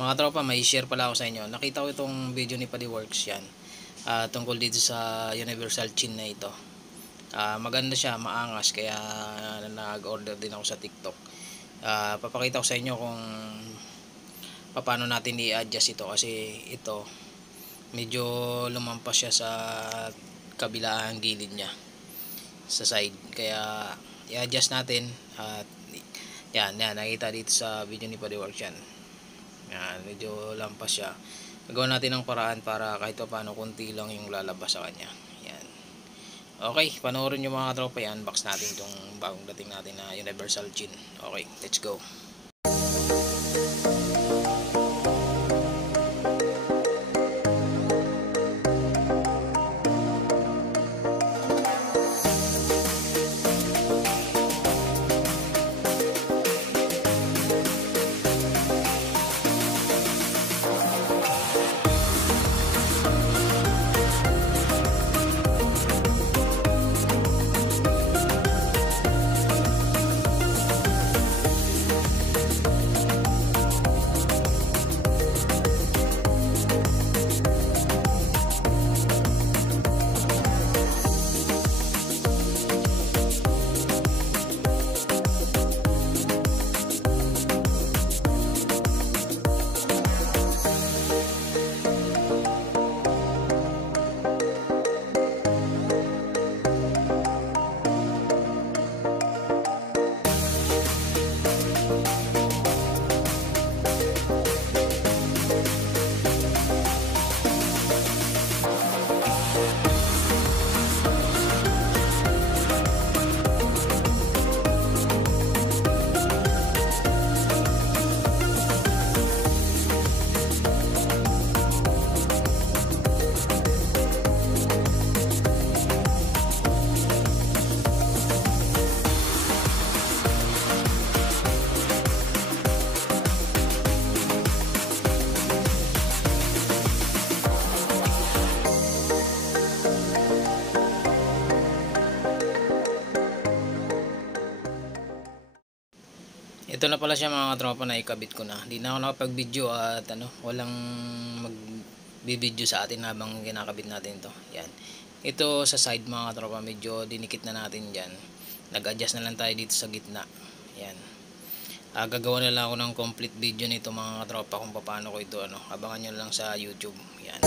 Mga tropa, may share pala ako sa inyo. Nakita ko itong video ni Padiworks yan. Tungkol dito sa Universal Chin na ito. Maganda siya, maangas, kaya nag-order din ako sa TikTok. Papakita ko sa inyo kung paano natin i-adjust ito, kasi ito medyo lumampas siya sa kabilang gilid niya, sa side, kaya i-adjust natin. At yan, nakita dito sa video ni Padiworks yan. Yan, medyo lampas siya. Gagawa natin ng paraan para kahit pa paano konti lang yung lalabas sa kanya. Yan. Okay, panoorin nyo mga tropa, yan. Unbox natin itong bagong dating natin na Universal Chin. Okay, let's go. Ito na pala siya mga tropa, na ikabit ko na. Hindi na ako nakapag-video at walang mag-video sa atin habang kinakabit natin ito. Yan. Ito sa side mga tropa, medyo dinikit na natin diyan. Nag-adjust na lang tayo dito sa gitna. Yan. Gagawa na lang ako ng complete video nito mga tropa kung paano ko ito abangan nyo lang sa YouTube. Yan.